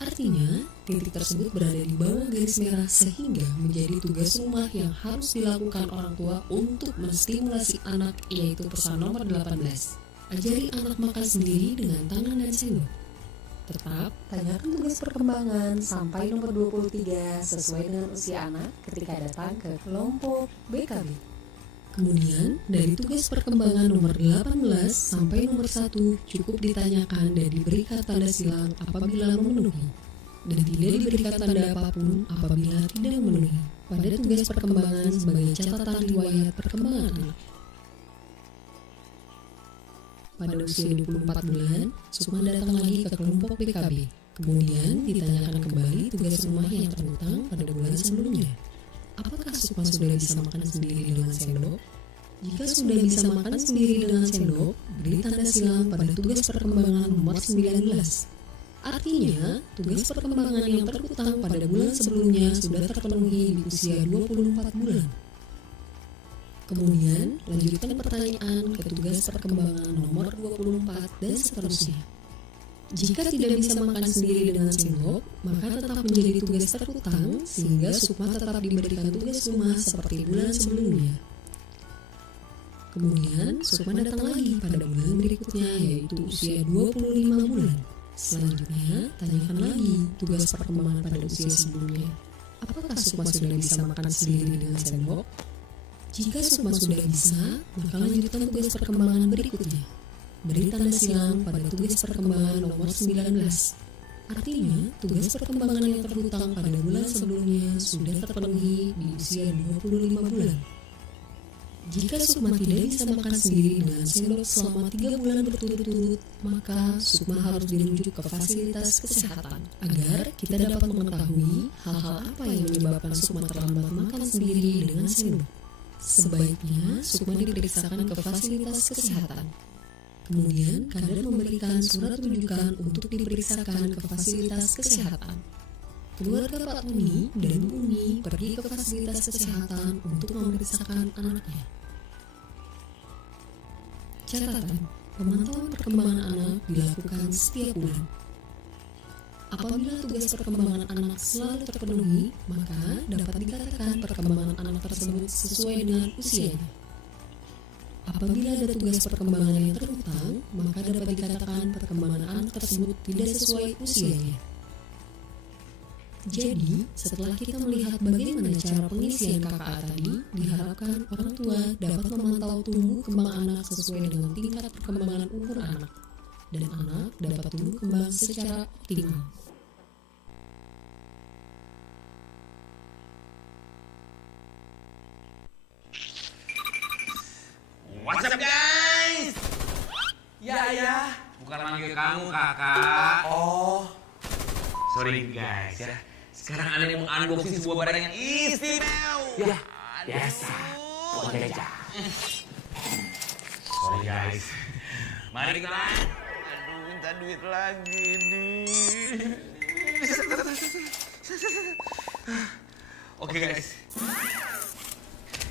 Artinya, titik tersebut berada di bawah garis merah sehingga menjadi tugas rumah yang harus dilakukan orang tua untuk menstimulasi anak, yaitu pesan nomor 18. Ajari anak makan sendiri dengan tangan dan sendok. Tetap, tanyakan tugas perkembangan sampai nomor 23 sesuai dengan usia anak ketika datang ke kelompok BKB. Kemudian, dari tugas perkembangan nomor 18 sampai nomor 1 cukup ditanyakan dan diberikan tanda silang apabila memenuhi, dan tidak diberikan tanda apapun apabila tidak memenuhi. Pada tugas perkembangan sebagai catatan riwayat perkembangan anak. Pada usia 24 bulan, Sukma datang lagi ke kelompok BKB. Kemudian ditanyakan kembali tugas rumah yang terhutang pada bulan sebelumnya. Apakah Sukma sudah bisa makan sendiri dengan sendok? Jika sudah bisa makan sendiri dengan sendok, beri tanda silang pada tugas perkembangan nomor 19. Artinya, tugas perkembangan yang terhutang pada bulan sebelumnya sudah terpenuhi di usia 24 bulan. Kemudian, lanjutkan pertanyaan ke tugas perkembangan nomor 24 dan seterusnya. Jika tidak bisa makan sendiri dengan sendok, maka tetap menjadi tugas terhutang sehingga Sukma tetap diberikan tugas rumah seperti bulan sebelumnya. Kemudian, Sukma datang lagi pada bulan berikutnya yaitu usia 25 bulan. Selanjutnya, tanyakan lagi tugas perkembangan pada usia sebelumnya. Apakah Sukma sudah bisa makan sendiri dengan sendok? Jika Sukma sudah bisa, maka lanjutkan tugas perkembangan berikutnya. Beri tanda silang pada tugas perkembangan nomor 19. Artinya, tugas perkembangan yang terhutang pada bulan sebelumnya sudah terpenuhi di usia 25 bulan. Jika Sukma tidak bisa makan sendiri dengan sendok selama 3 bulan berturut-turut, maka Sukma harus dirujuk ke fasilitas kesehatan agar kita dapat mengetahui hal-hal apa yang menyebabkan Sukma terlambat makan sendiri dengan sendok. Sebaiknya Sukma diperiksakan ke fasilitas kesehatan. Kemudian Kadar memberikan surat rujukan untuk diperiksakan ke fasilitas kesehatan. Keluarga Pak Tuni dan Bu Uni pergi ke fasilitas kesehatan untuk memeriksakan anaknya. Catatan, pemantauan perkembangan anak dilakukan setiap bulan. Apabila tugas perkembangan anak selalu terpenuhi, maka dapat dikatakan perkembangan anak tersebut sesuai dengan usianya. Apabila ada tugas perkembangan yang terhutang, maka dapat dikatakan perkembangan anak tersebut tidak sesuai usianya. Jadi, setelah kita melihat bagaimana cara pengisian KKA tadi, diharapkan orang tua dapat memantau tumbuh kembang anak sesuai dengan tingkat perkembangan umur anak, dan anak dapat tumbuh kembang secara optimal. What's up guys? Ya. Bukan manggil kamu kakak. Oh. Sorry guys ya. Sekarang Anda mau unboxing sebuah barang yang istimewa. Ya, biasa. Bukan gajah. Sorry guys. Mari kita. Aduh, minta duit lagi nih. Oke guys.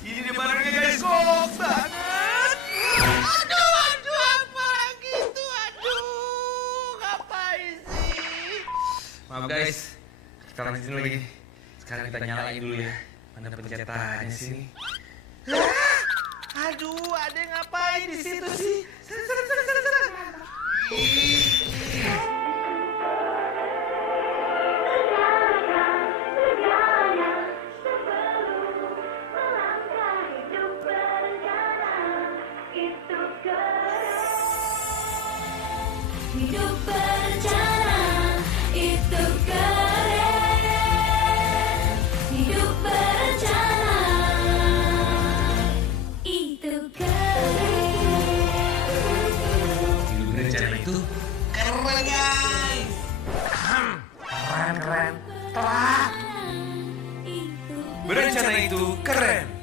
Ini dia barangnya guys, gok banget. Aduh, apa gitu, aduh, ngapain sih? Maaf guys, kita lanjutin lagi. Sekarang kita nyalain dulu ya. Mana pencetannya sini? Aduh, ada yang ngapain di situ sih? Hidup berencana itu keren. guys. Keren. Telat. Berencana itu keren.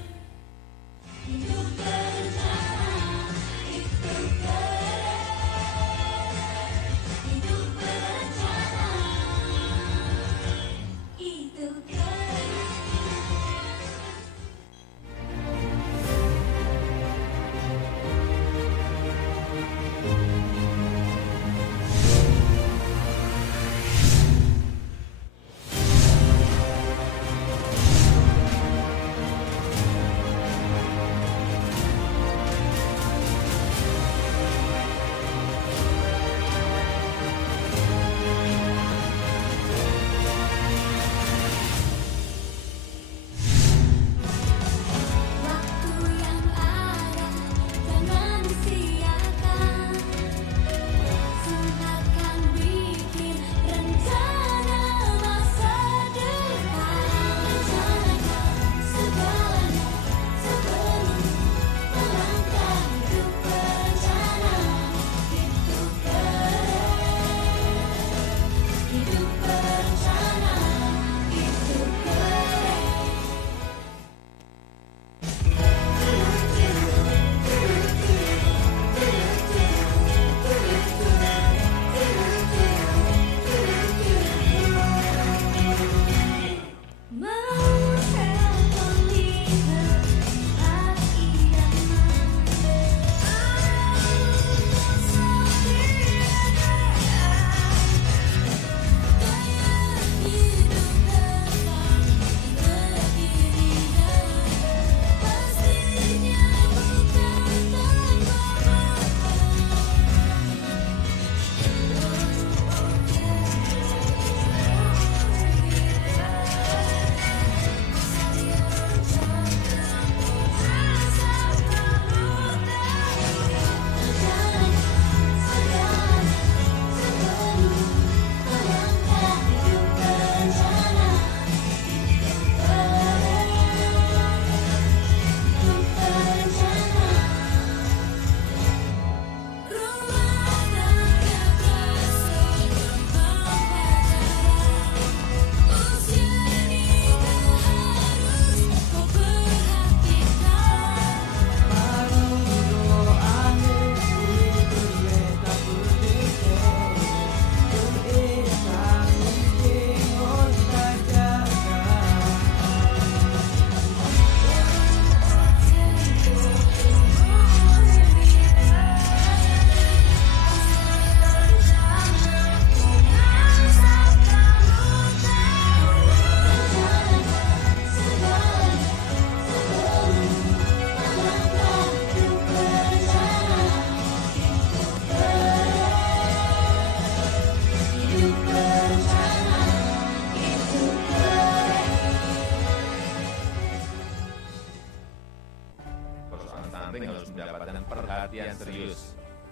perhatian serius.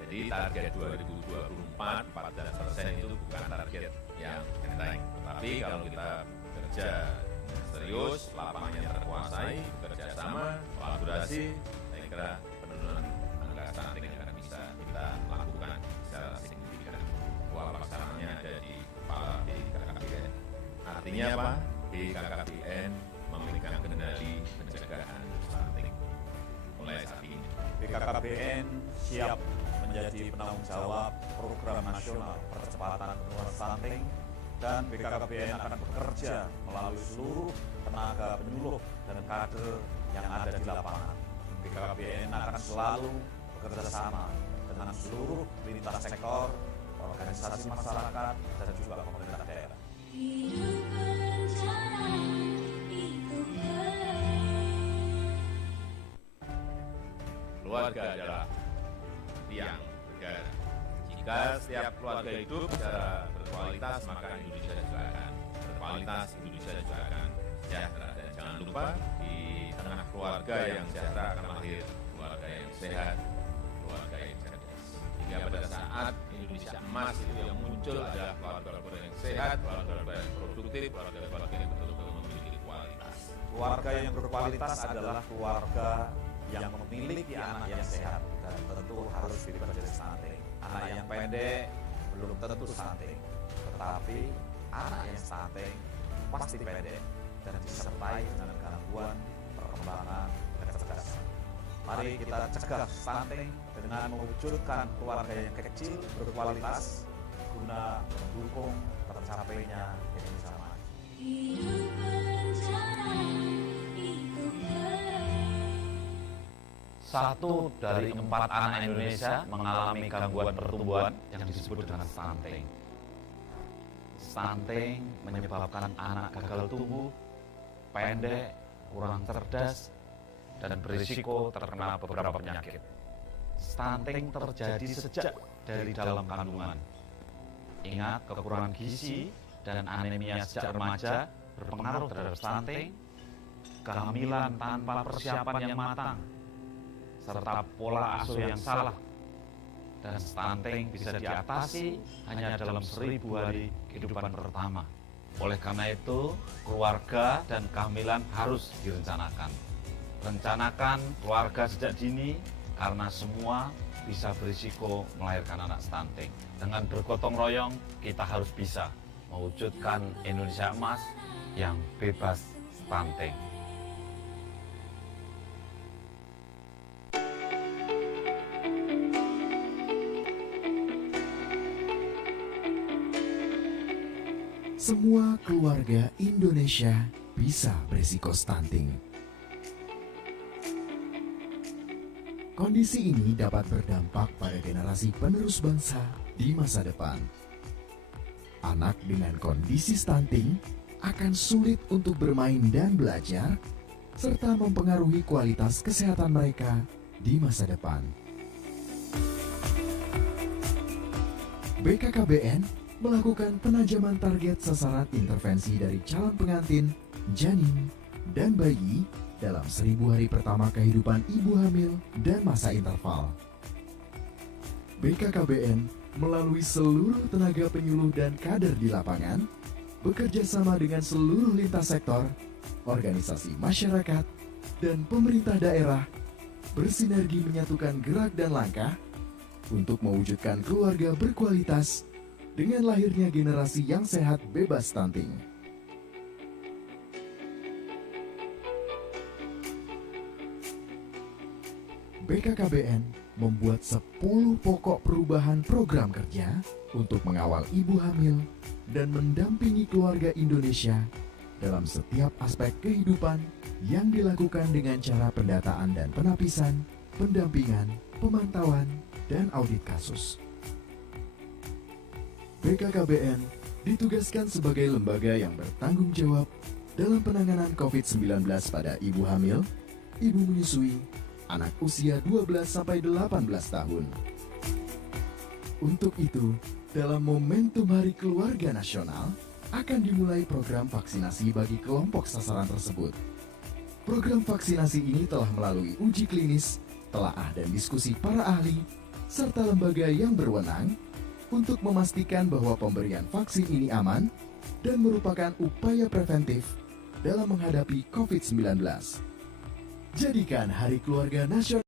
Jadi target 2024 14% itu bukan target yang enteng. Tetapi kalau kita bekerja serius, lapangannya terkuasai, bekerja sama, kolaborasi, saya kira penurunan angka stunting akan bisa kita lakukan secara signifikan. Pelaksanaannya ada di kepala BKKBN. Artinya apa? BKKBN memegang kendali pencegahan stunting mulai saat ini. BKKBN siap menjadi penanggung jawab program nasional percepatan penurunan stunting, dan BKKBN akan bekerja melalui seluruh tenaga penyuluh dan kader yang ada di lapangan. BKKBN akan selalu bekerja sama dengan seluruh lintas sektor, organisasi masyarakat, dan juga pemerintah daerah. Keluarga adalah tiang negara. Jika setiap keluarga hidup secara berkualitas, maka Indonesia juga akan berkualitas, Indonesia juga akan sejahtera. Dan jangan lupa, di tengah keluarga yang sejahtera akan lahir keluarga yang sehat, keluarga yang cerdas. Hingga pada saat Indonesia emas itu yang muncul adalah keluarga-keluarga yang sehat, keluarga-keluarga yang produktif, keluarga-keluarga yang betul-betul memiliki kualitas. Keluarga yang berkualitas adalah keluarga yang memiliki anak yang sehat dan tentu harus diberi stunting. Anak yang pendek belum tentu stunting, tetapi anak yang stunting pasti pendek dan disertai dengan gangguan perkembangan kecerdasan. Mari kita cegah stunting dengan mewujudkan keluarga yang kecil berkualitas guna mendukung tercapainya Indonesia Maju. Satu dari 4 anak Indonesia mengalami gangguan pertumbuhan yang disebut dengan stunting. Stunting menyebabkan anak gagal tumbuh, pendek, kurang cerdas, dan berisiko terkena beberapa penyakit. Stunting terjadi sejak dari dalam kandungan. Ingat, kekurangan gizi dan anemia sejak remaja berpengaruh terhadap stunting, kehamilan tanpa persiapan yang matang, serta pola asuh yang salah. Dan stunting bisa diatasi hanya dalam 1000 hari kehidupan pertama. Oleh karena itu, keluarga dan kehamilan harus direncanakan. Rencanakan keluarga sejak dini karena semua bisa berisiko melahirkan anak stunting. Dengan bergotong royong, kita harus bisa mewujudkan Indonesia Emas yang bebas stunting. Semua keluarga Indonesia bisa berisiko stunting. Kondisi ini dapat berdampak pada generasi penerus bangsa di masa depan. Anak dengan kondisi stunting akan sulit untuk bermain dan belajar, serta mempengaruhi kualitas kesehatan mereka di masa depan. BKKBN melakukan penajaman target sasaran intervensi dari calon pengantin, janin, dan bayi dalam 1000 hari pertama kehidupan ibu hamil dan masa interval. BKKBN melalui seluruh tenaga penyuluh dan kader di lapangan bekerja sama dengan seluruh lintas sektor, organisasi masyarakat, dan pemerintah daerah bersinergi menyatukan gerak dan langkah untuk mewujudkan keluarga berkualitas dengan lahirnya generasi yang sehat bebas stunting. BKKBN membuat 10 pokok perubahan program kerja untuk mengawal ibu hamil dan mendampingi keluarga Indonesia dalam setiap aspek kehidupan yang dilakukan dengan cara pendataan dan penapisan, pendampingan, pemantauan, dan audit kasus. BKKBN ditugaskan sebagai lembaga yang bertanggung jawab dalam penanganan COVID-19 pada ibu hamil, ibu menyusui, anak usia 12-18 tahun. Untuk itu, dalam momentum Hari Keluarga Nasional, akan dimulai program vaksinasi bagi kelompok sasaran tersebut. Program vaksinasi ini telah melalui uji klinis, telaah dan diskusi para ahli, serta lembaga yang berwenang untuk memastikan bahwa pemberian vaksin ini aman dan merupakan upaya preventif dalam menghadapi COVID-19. Jadikan Hari Keluarga Nasional